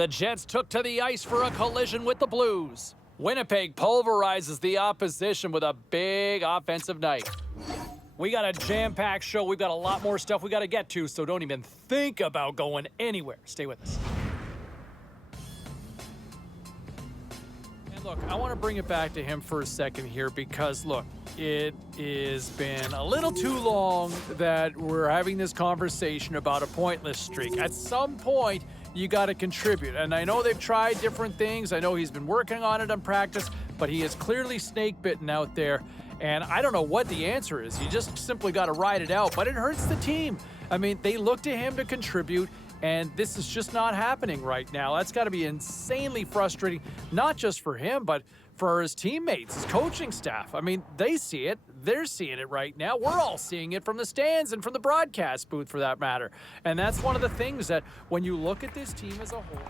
The Jets took to the ice for a collision with the Blues. Winnipeg pulverizes the opposition with a big offensive night. We got a jam-packed show. We've got a lot more stuff we got to get to, so don't even think about going anywhere. Stay with us. And look, I want to bring it back to him for a second here because, look, it has been a little too long that we're having this conversation about a pointless streak. At some point, you got to contribute. And I know they've tried different things. I know he's been working on it in practice, but he is clearly snake-bitten out there. And I don't know what the answer is. You just simply got to ride it out, but it hurts the team. I mean, they look to him to contribute, and this is just not happening right now. That's got to be insanely frustrating, not just for him, but for his teammates, his coaching staff. I mean, they see it. They're seeing it right now. We're all seeing it from the stands and from the broadcast booth, for that matter. And that's one of the things that when you look at this team as a whole.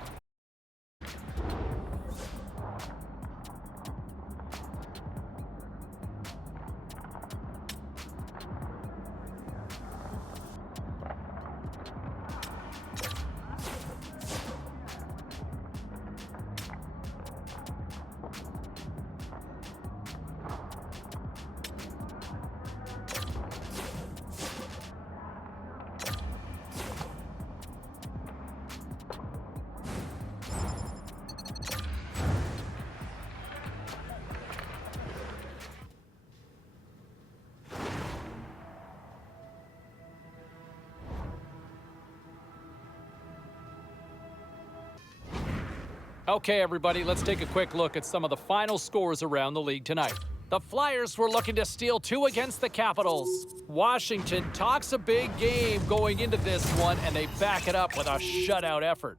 Okay, everybody, let's take a quick look at some of the final scores around the league tonight. The Flyers were looking to steal 2 against the Capitals. Washington talks a big game going into this one, and they back it up with a shutout effort.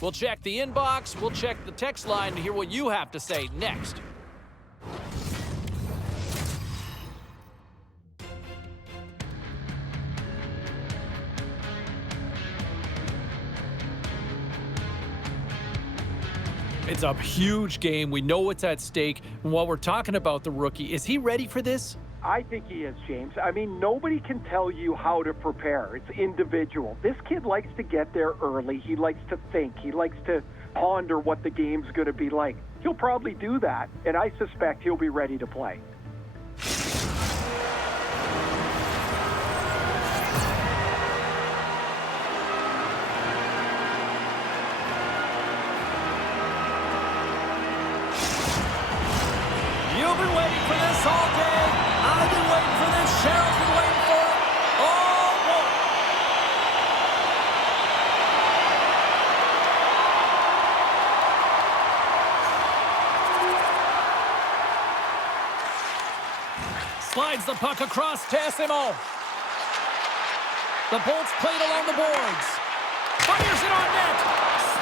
We'll check the inbox, we'll check the text line to hear what you have to say next. It's a huge game. We know what's at stake. And while we're talking about the rookie, is he ready for this? I think he is, James. I mean, nobody can tell you how to prepare. It's individual. This kid likes to get there early. He likes to think. He likes to ponder what the game's going to be like. He'll probably do that, and I suspect he'll be ready to play. You've been waiting for this all day. I've been waiting for this. Cheryl's been waiting for it. Oh, boy. Slides the puck across to Esimo. The Bolts played along the boards. Fires it on net.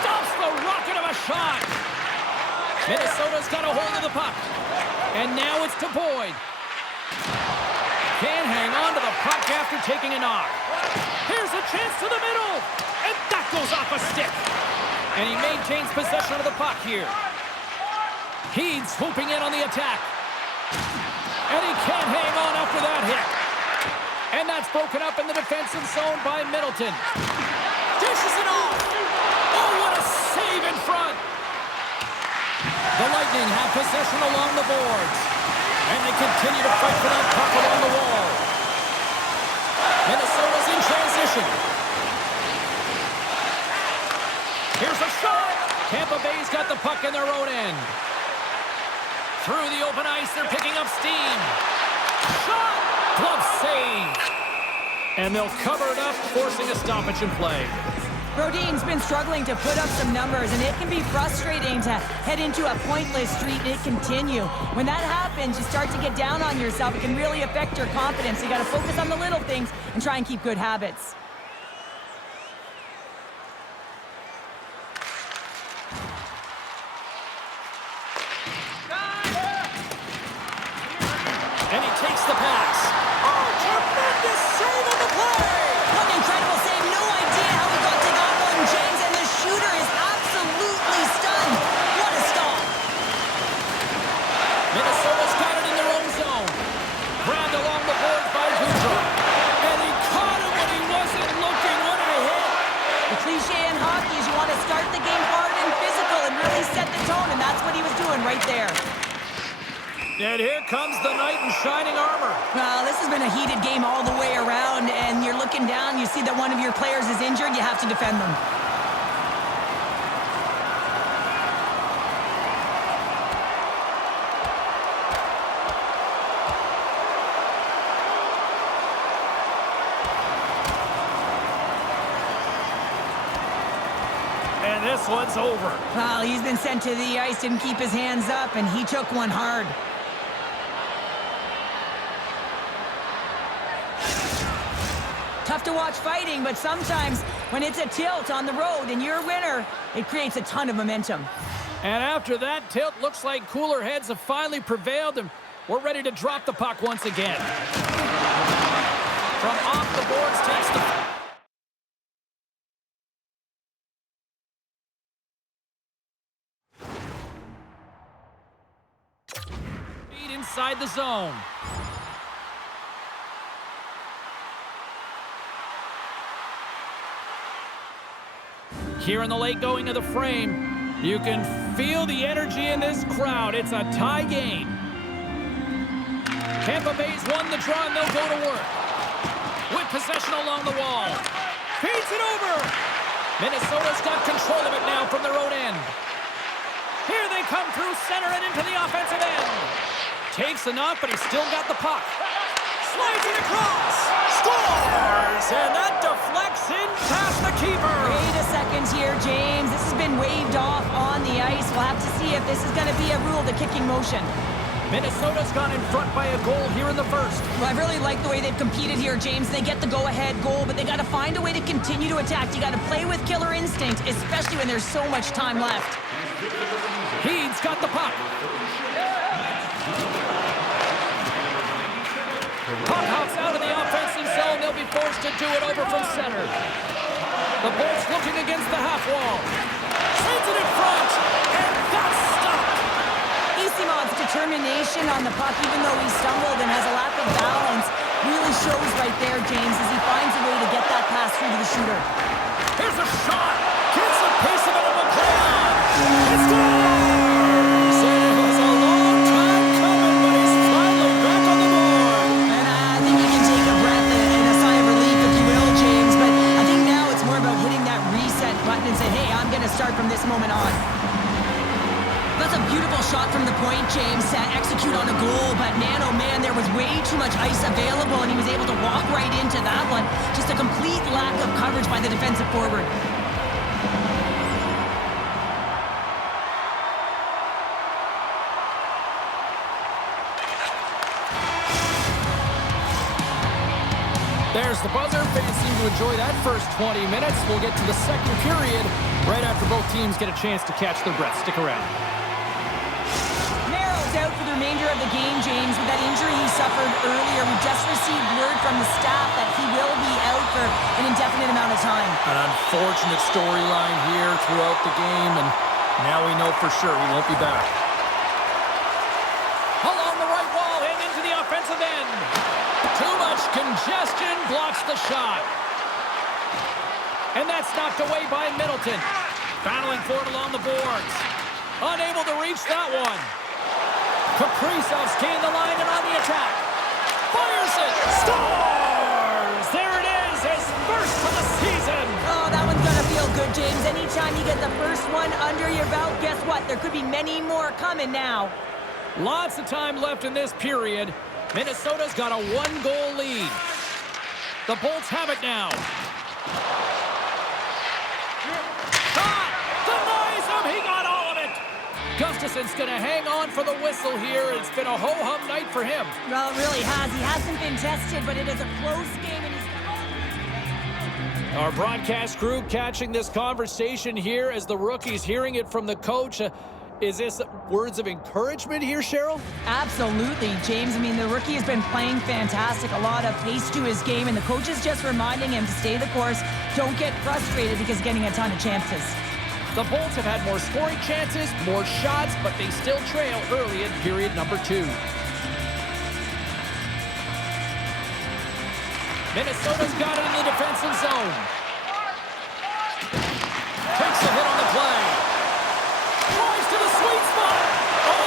Stops the rocket of a shot. Minnesota's got a hold of the puck. And now it's to Boyd. Can't hang on to the puck after taking a knock. Here's a chance to the middle. And that goes off a stick. And he maintains possession of the puck here. He's swooping in on the attack. And he can't hang on after that hit. And that's broken up in the defensive zone by Middleton. Dishes it off. Oh, what a save in front. The Lightning have possession along the boards. And they continue to fight for that puck along the wall. Minnesota's in transition. Here's a shot. Tampa Bay's got the puck in their own end. Through the open ice, they're picking up steam. Shot! Glove save. And they'll cover it up, forcing a stoppage in play. Brodin's been struggling to put up some numbers, and it can be frustrating to head into a pointless streak and it continue. When that happens, you start to get down on yourself. It can really affect your confidence. You got to focus on the little things and try and keep good habits. And he takes the pass. Oh, tremendous save on the play! What an incredible save. No idea how he got to that one, James, and the shooter is absolutely stunned. What a stop. Minnesota's got it in their own zone. Grabbed along the boards by Goudreau. And he caught him when he wasn't looking. What a hit! The cliche in hockey is you want to start the game hard right there. And here comes the knight in shining armor. Well, this has been a heated game all the way around, and you're looking down, you see that one of your players is injured, you have to defend them. And this one's over. Well, he's been sent to the ice, didn't keep his hands up, and he took one hard. Tough to watch fighting, but sometimes when it's a tilt on the road and you're a winner, it creates a ton of momentum. And after that tilt, looks like cooler heads have finally prevailed, and we're ready to drop the puck once again. From off the boards takes the... feet inside the zone. Here in the late going of the frame, you can feel the energy in this crowd. It's a tie game. Tampa Bay's won the draw, and they'll go to work. With possession along the wall. Feeds it over. Minnesota's got control of it now from their own end. Here they come through center and into the offensive end. Takes the knock, but he's still got the puck. Slides it across. Scores! And that deflects in past the keeper. Wait a second here, James. This has been waved off on the ice. We'll have to see if this is going to be a rule, the kicking motion. Minnesota's gone in front by a goal here in the first. Well, I really like the way they've competed here, James. They get the go-ahead goal, but they got to find a way to continue to attack. You got to play with killer instinct, especially when there's so much time left. He's got the puck. Puck hops out of the offensive zone. They'll be forced to do it over from center. The Bolts looking against the half wall. Sends it in front, and that's stopped. Isimov's determination on the puck, even though he stumbled and has a lack of balance, really shows right there, James, as he finds a way to get that pass through to the shooter. Here's a shot. Gets a piece of it and will play on. It's scores! It was a long time coming, but he's finally back on the board. And I think you can take a breath and a sigh of relief, if you will, James, but I think now it's more about hitting that reset button and say, hey, I'm going to start from this moment on. That's a beautiful shot from the point, James, to execute on a goal, but man, oh man, there was way too much ice available, and he was able to walk right into that one. Just a complete lack of coverage by the defensive forward. There's the buzzer. Fans seem to enjoy that first 20 minutes. We'll get to the second period right after both teams get a chance to catch their breath. Stick around. Out for the remainder of the game, James, with that injury he suffered earlier. We just received word from the staff that he will be out for an indefinite amount of time. An unfortunate storyline here throughout the game, and now we know for sure he won't be back. Along the right wall and into the offensive end. Too much congestion blocks the shot. And that's knocked away by Middleton. Battling for it along the boards. Unable to reach that one. Kaprizov's gained the line and on the attack. Fires it. Scores! There it is, his first of the season. Oh, that one's gonna feel good, James. Anytime you get the first one under your belt, guess what? There could be many more coming now. Lots of time left in this period. Minnesota's got a one-goal lead. The Bolts have it now. Shot! Denies him! He got all of it! Gustafson's going to hang on for the whistle here. It's been a ho-hum night for him. Well, it really has. He hasn't been tested, but it is a close game. And he's... Our broadcast crew catching this conversation here as the rookie's hearing it from the coach. Is this words of encouragement here, Cheryl? Absolutely, James. I mean, the rookie has been playing fantastic. A lot of pace to his game, and the coach is just reminding him to stay the course. Don't get frustrated because he's getting a ton of chances. The Bolts have had more scoring chances, more shots, but they still trail early in period number 2. Minnesota's got it in the defensive zone. Takes a hit on the play. Flies to the sweet spot. Oh,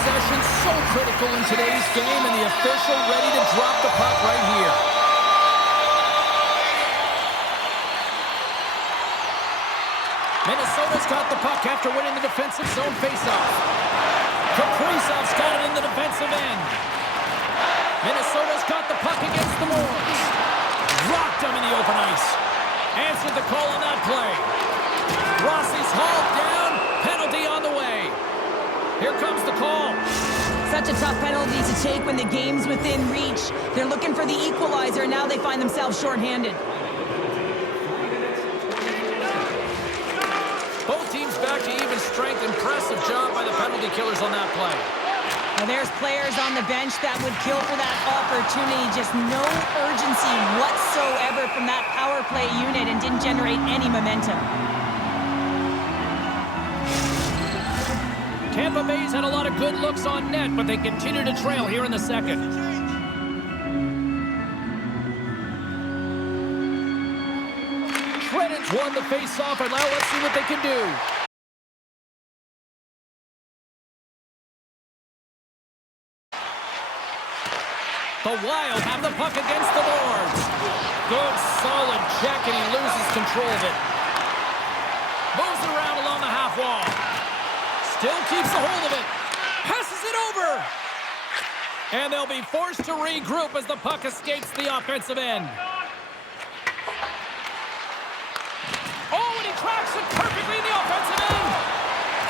possession so critical in today's game, and the official ready to drop the puck right here. Minnesota's got the puck after winning the defensive zone faceoff. Kaprizov's got it in the defensive end. Minnesota's got the puck against the boards. Rocked him in the open ice. Answered the call on that play. Rossi's hauled down. Penalty on the way. Here comes the call. Such a tough penalty to take when the game's within reach. They're looking for the equalizer, and now they find themselves shorthanded. Both teams back to even strength. Impressive job by the penalty killers on that play. Now there's players on the bench that would kill for that opportunity. Just no urgency whatsoever from that power play unit and didn't generate any momentum. Tampa Bay's had a lot of good looks on net, but they continue to trail here in the second. Shredders won the face-off, and now let's see what they can do. The Wild have the puck against the boards. Good, solid check, and he loses control of it. Moves it around along the half wall. Still keeps a hold of it. Passes it over. And they'll be forced to regroup as the puck escapes the offensive end. Oh, and he tracks it perfectly in the offensive end.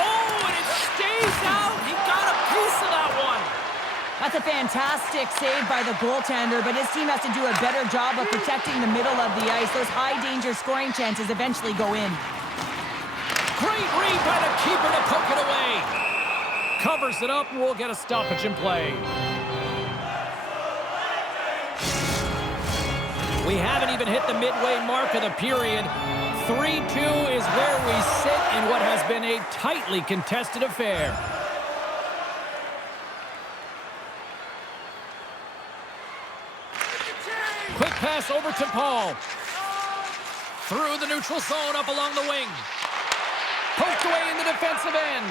Oh, and it stays out. He got a piece of that one. That's a fantastic save by the goaltender, but his team has to do a better job of protecting the middle of the ice. Those high-danger scoring chances eventually go in. Great read by the keeper to poke it away. Covers it up, and we'll get a stoppage in play. We haven't even hit the midway mark of the period. 3-2 is where we sit in what has been a tightly contested affair. Quick pass over to Paul. Through the neutral zone, up along the wing. Poked away in the defensive end.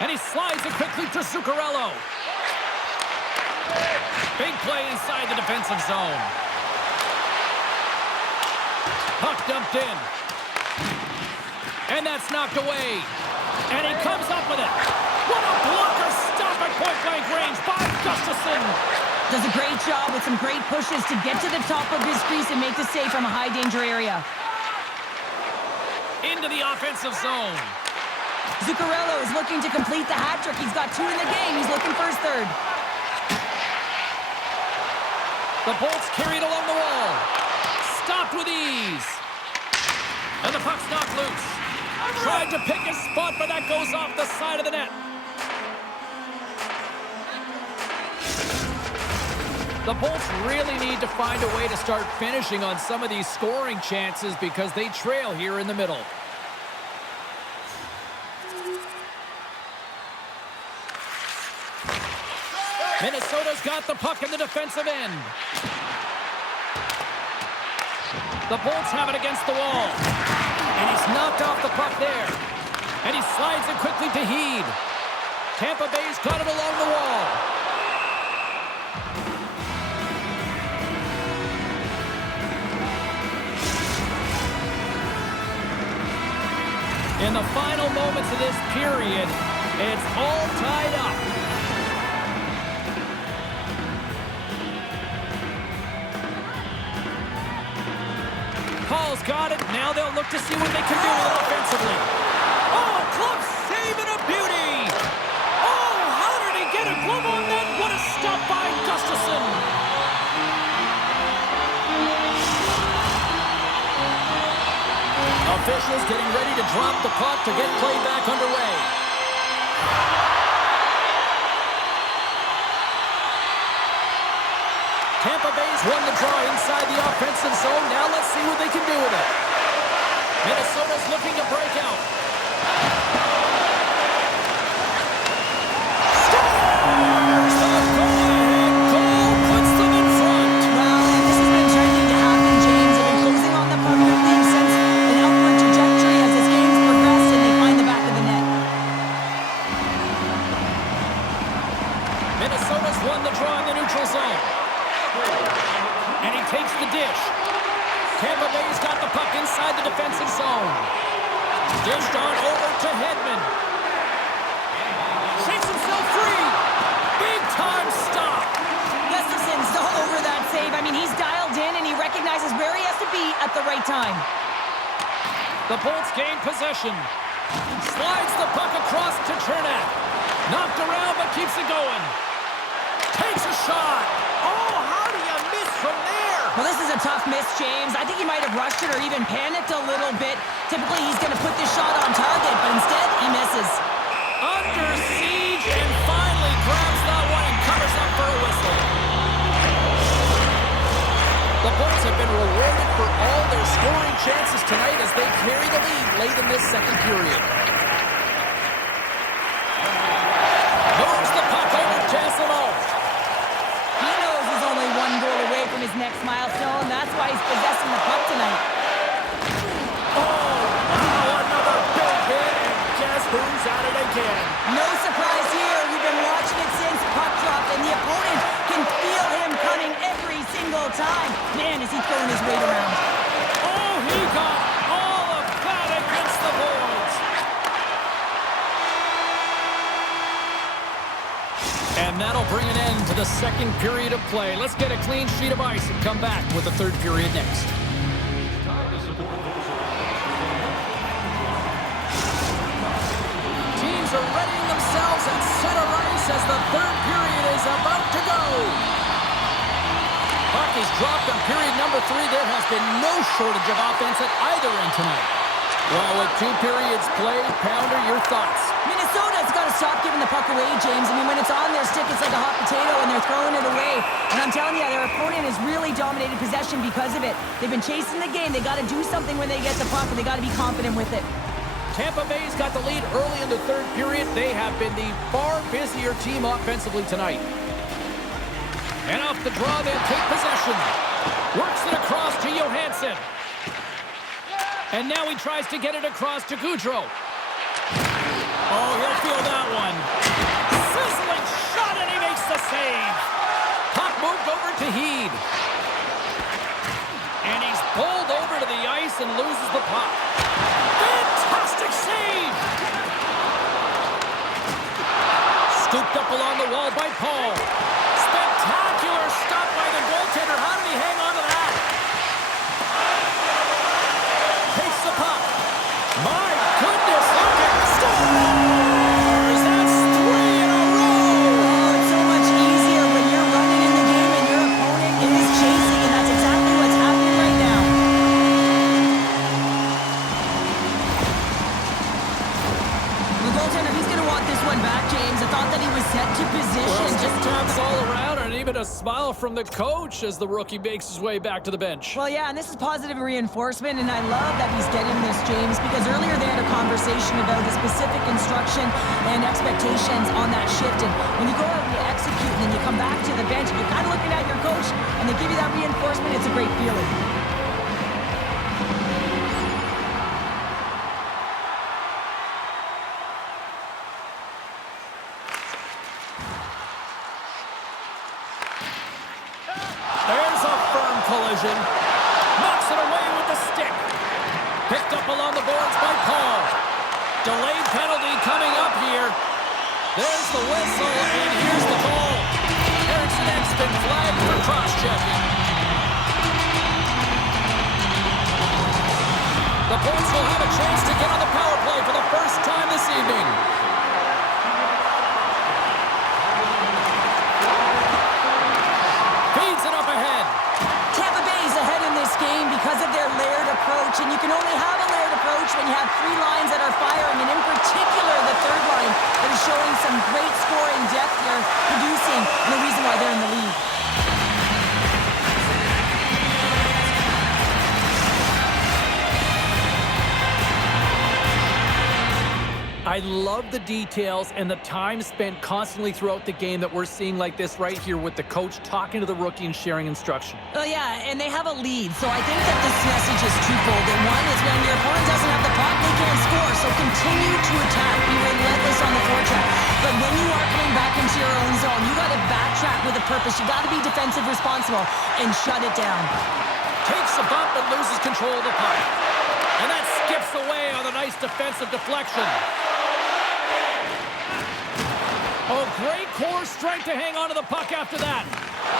And he slides it quickly to Zuccarello. Big play inside the defensive zone. Puck dumped in. And that's knocked away. And he comes up with it. What a blocker stop at point-blank range by Gustafsson. Does a great job with some great pushes to get to the top of his crease and make the save from a high-danger area. Into the offensive zone. Zuccarello is looking to complete the hat trick. He's got 2 in the game. He's looking for his 3rd. The Bolts carried along the wall. Stopped with ease. And the puck's knocked loose. Tried to pick his spot, but that goes off the side of the net. The Bolts really need to find a way to start finishing on some of these scoring chances because they trail here in the middle. Minnesota's got the puck in the defensive end. The Bolts have it against the wall. And he's knocked off the puck there. And he slides it quickly to Heed. Tampa Bay's got it along the wall. In the final moments of this period, it's all tied up. Paul's got it. Now they'll look to see what they can do with it offensively. Oh, glove save and a beauty. Oh, how did he get a glove on that? What a stop by Gustafsson. Officials getting ready to drop the puck to get play back underway. Tampa Bay's won the draw inside the offensive zone. Now let's see what they can do with it. Minnesota's looking to break out. Scores! The go-ahead goal puts them in front. Well, and this has been trending to happen, James. They've been closing on the puck quickly and since an upward trajectory as this game's progressed, and they find the back of the net. inside the defensive zone. Dished on over to Hedman. Shakes himself free. Big time stop. Gustafson's all over that save. I mean, he's dialed in and he recognizes where he has to be at the right time. The Bolts gain possession. Slides the puck across to Chernak. Knocked around but keeps it going. Takes a shot. Oh, how do you miss from there? Well, this is a tough miss, James. I think he might have rushed it or even panicked a little bit. Typically, he's going to put this shot on target, but instead, he misses. Under siege and finally grabs that one and covers up for a whistle. The Bolts have been rewarded for all their scoring chances tonight as they carry the lead late in this second period. Moves the puck over to Esimo. He knows he's only one goal away from his next milestone. That's why he's possessing the puck tonight. Oh, wow, another big hit, and guess who's at it again? No surprise here. We've been watching it since puck drop, and the opponent can feel him coming every single time. Man, is he throwing his weight around. Oh, he got all of that against the boards. And that'll bring an end to the second period of play. Let's get a clean sheet of ice and come back with the third period next. Teams are readying themselves at center ice as the third period is about to go. Puck is dropped in period number 3. There has been no shortage of offense at either end tonight. Well, with 2 periods played, Pounder, your thoughts? Minnesota's got to stop giving the puck away, James. I mean, when it's on their stick, it's like a hot potato, and they're throwing it away. And I'm telling you, their opponent has really dominated possession because of it. They've been chasing the game. They got to do something when they get the puck, and they got to be confident with it. Tampa Bay's got the lead early in the third period. They have been the far busier team offensively tonight. And off the draw, they'll take possession. Works it across to Johansson. And now he tries to get it across to Gaudreau. Oh, he'll feel that one. Sizzling shot, and he makes the save. Puck moved over to Heed. And he's pulled over to the ice and loses the puck. Fantastic save! Scooped up along the wall by Paul. Spectacular stop by the goaltender. How did he hang on to that? Takes the puck. My goodness, look at scores! That's 3 in a row! Oh, it's so much easier when you're running in the game and your opponent is chasing, and that's exactly what's happening right now. The goaltender, he's going to want this one back, James. I thought that he was set to position. Well, just taps all around, and even a smile from the coach as the rookie makes his way back to the bench. Well, yeah, and this is positive reinforcement, and I love that he's getting this, James, because earlier they had a conversation about the specific instruction and expectations on that shift, and when you go out and you execute, and then you come back to the bench, and you're kind of looking at your coach, and they give you that reinforcement, it's a great feeling. There's a firm collision. Knocks it away with the stick. Picked up along the boards by Paul. Delayed penalty coming up here. There's the whistle, and here's the call. Eriksson has been flagged for cross-checking. The Bolts will have a chance to get on the power play for the first time this evening. Feeds it up ahead. Tampa Bay's ahead in this game because of their layered approach, and you can only have a layered approach when you have 3 lines that are firing, and in particular the third line that is showing some great scoring depth here, producing, and the reason why they're in the lead. I love the details and the time spent constantly throughout the game that we're seeing like this right here with the coach talking to the rookie and sharing instruction. Oh, yeah, and they have a lead, so I think that this message is twofold. And one is when your opponent doesn't have the puck, they can't score, so continue to attack. Be relentless on the forecheck. But when you are coming back into your own zone, you got to backtrack with a purpose. You got to be defensive responsible and shut it down. Takes a bump and loses control of the puck. Nice defensive deflection. Oh, great core strength to hang on to the puck after that.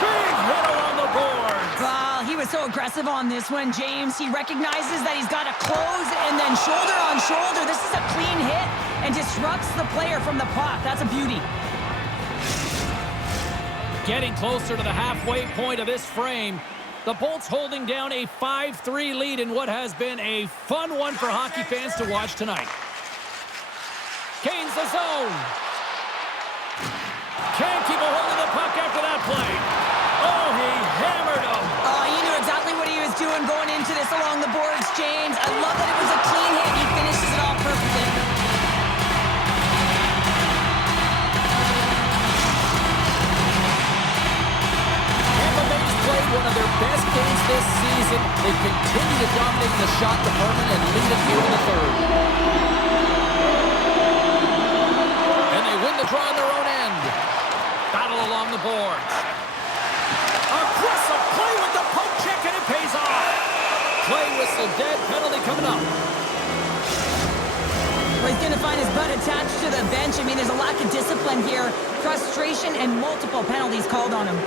Big hit along the boards. Well, he was so aggressive on this one, James. He recognizes that he's got to close and then shoulder on shoulder. This is a clean hit and disrupts the player from the puck. That's a beauty. Getting closer to the halfway point of this frame. The Bolts holding down a 5-3 lead in what has been a fun one for hockey fans to watch tonight. Kane's the zone. Can't keep a hold of the puck after that play. Oh, he hammered him. He knew exactly what he was doing going into this along the boards, James. I love that it was a clean hit. He finishes it off perfectly. Tampa Bay's played one of their best games this season. They continue to dominate the shot department and lead it here in the third. And they win the draw on their own end. Battle along the boards. Aggressive play with the poke check, and it pays off. Play whistle dead, penalty coming up. Well, he's going to find his butt attached to the bench. I mean, there's a lack of discipline here. Frustration and multiple penalties called on him.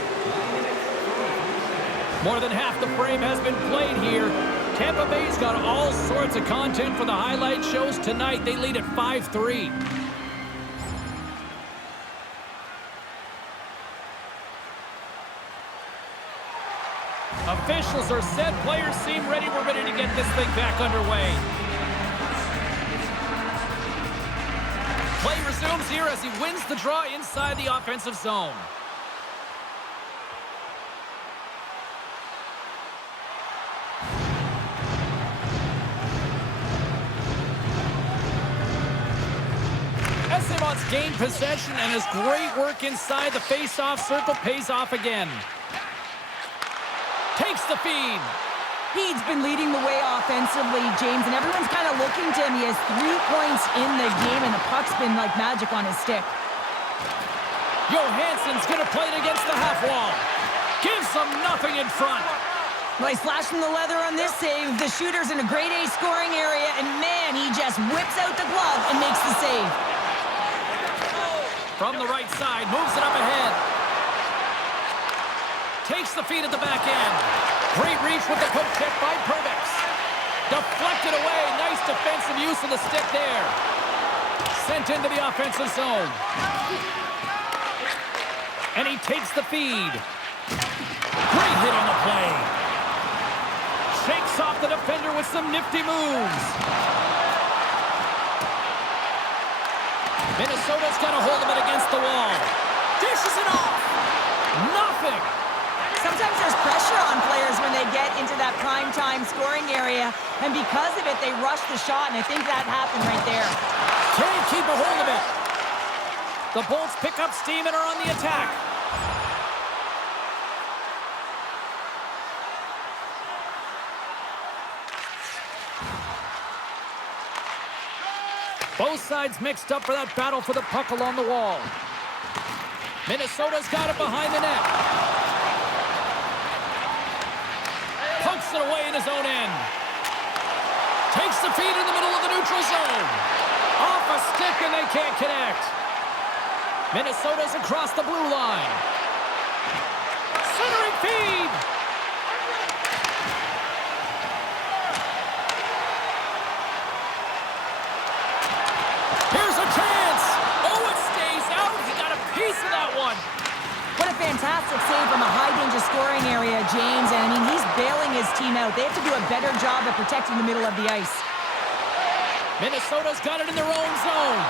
More than half the frame has been played here. Tampa Bay's got all sorts of content for the highlight shows tonight. They lead at 5-3. Officials are set. Players seem ready. We're ready to get this thing back underway. Play resumes here as he wins the draw inside the offensive zone. Esteban's gained possession, and his great work inside the face-off circle pays off again. Takes the feed. He's been leading the way offensively, James, and everyone's kind of looking to him. He has 3 points in the game, and the puck's been like magic on his stick. Johansson's going to play it against the half wall. Gives them nothing in front. Well, he's flashing the leather on this save. The shooter's in a grade A scoring area, and man, he just whips out the glove and makes the save. From the right side, moves it up ahead. Takes the feed at the back end. Great reach with the poke check by Perbix. Deflected away. Nice defensive use of the stick there. Sent into the offensive zone. And he takes the feed. Great hit on the play. Shakes off the defender with some nifty moves. Minnesota's got a hold of it against the wall. Dishes it off. Nothing. Sometimes there's pressure on players when they get into that prime-time scoring area, and because of it, they rush the shot, and I think that happened right there. Can't keep a hold of it. The Bolts pick up steam and are on the attack. Both sides mixed up for that battle for the puck along the wall. Minnesota's got it behind the net. Pokes it away in his own end. Takes the feed in the middle of the neutral zone. Off a stick and they can't connect. Minnesota's across the blue line. Centering feed. Here's a chance. Oh, it stays out. He got a piece of that one. What a fantastic save from a high-danger scoring area, James. And, I mean, he's bailing his team out. They have to do a better job of protecting the middle of the ice. Minnesota's got it in their own zone.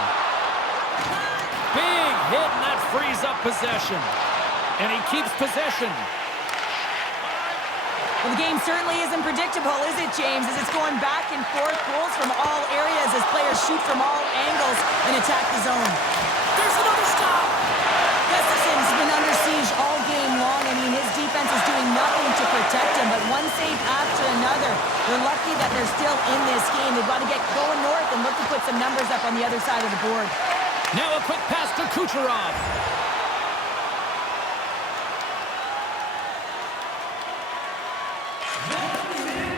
Big hit, and that frees up possession. And he keeps possession. Well, the game certainly isn't predictable, is it, James? As it's going back and forth, goals from all areas as players shoot from all angles and attack the zone. There's another stop. Gustafson's been under siege all game long. I mean, his defense is doing nothing to protect him, but one save after another. They're lucky that they're still in this game. They've got to get going north and look to put some numbers up on the other side of the board. Now a quick pass to Kucherov.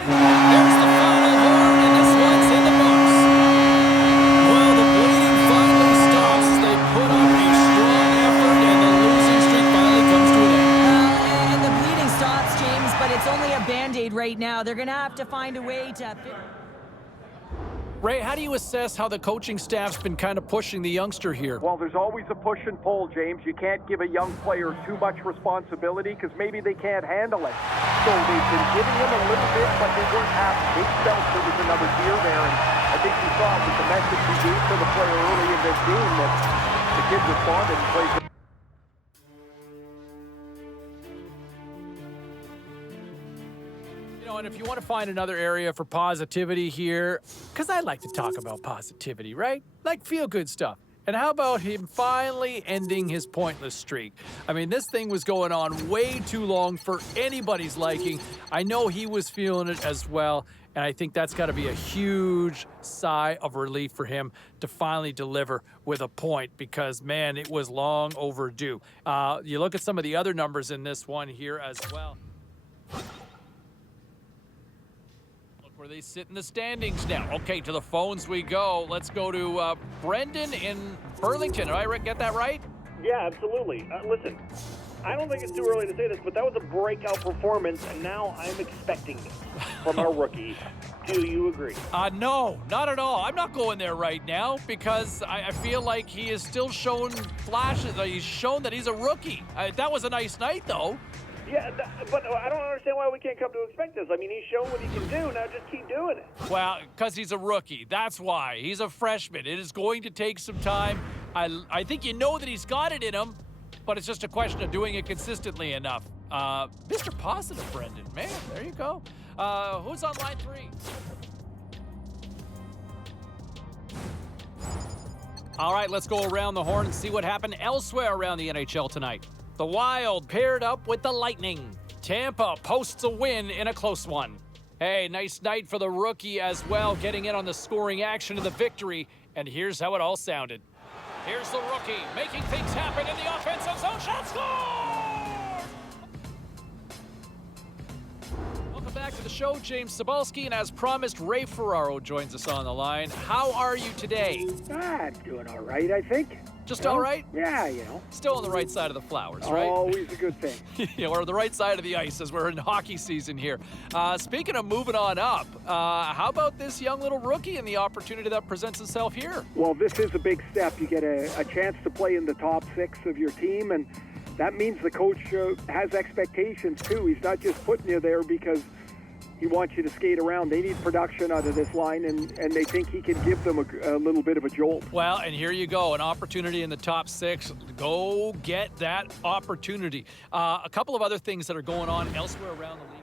There's the final horn, and this one's in the books. they're going to have to find a way to... Ray, how do you assess how the coaching staff's been kind of pushing the youngster here? Well, there's always a push and pull, James. You can't give a young player too much responsibility because maybe they can't handle it. So they've been giving him a little bit, but they weren't happy. They felt there was another gear there, and I think you saw it with the message he gave to the player early in this game that the kid responded and played. And if you want to find another area for positivity here, because I like to talk about positivity, right? Like feel-good stuff. And how about him finally ending his pointless streak? I mean, this thing was going on way too long for anybody's liking. I know he was feeling it as well, and I think that's got to be a huge sigh of relief for him to finally deliver with a point because, man, it was long overdue. You look at some of the other numbers in this one here as well. Where they sit in the standings now. Okay, to the phones we go. Let's go to Brendan in Burlington. Did I get that right? Yeah, absolutely. Listen, I don't think it's too early to say this, but that was a breakout performance, and now I'm expecting this from our rookie. Do you agree? No, not at all. I'm not going there right now because I feel like he has still shown flashes. He's shown that he's a rookie. That was a nice night, though. Yeah, but I don't understand why we can't come to expect this. I mean, he's shown what he can do. Now just keep doing it. Well, because he's a rookie. That's why. He's a freshman. It is going to take some time. I think you know that he's got it in him, but it's just a question of doing it consistently enough. Mr. Positive, Brendan. Man, there you go. Who's on line 3? All right, let's go around the horn and see what happened elsewhere around the NHL tonight. The Wild paired up with the Lightning. Tampa posts a win in a close one. Hey, nice night for the rookie as well, getting in on the scoring action of the victory. And here's how it all sounded. Here's the rookie making things happen in the offensive zone. Shot score! Welcome back to the show, James Cybulski, and as promised, Ray Ferraro joins us on the line. How are you today? Doing all right, I think. Just all right? Yeah, Still on the right side of the flowers, right? Always a good thing. Or the right side of the ice as we're in hockey season here. Speaking of moving on up, how about this young little rookie and the opportunity that presents itself here? Well, this is a big step. You get a chance to play in the top 6 of your team, and that means the coach has expectations, too. He's not just putting you there because he wants you to skate around. They need production out of this line, and they think he can give them a little bit of a jolt. Well, and here you go, an opportunity in the top 6. Go get that opportunity. A couple of other things that are going on elsewhere around the league.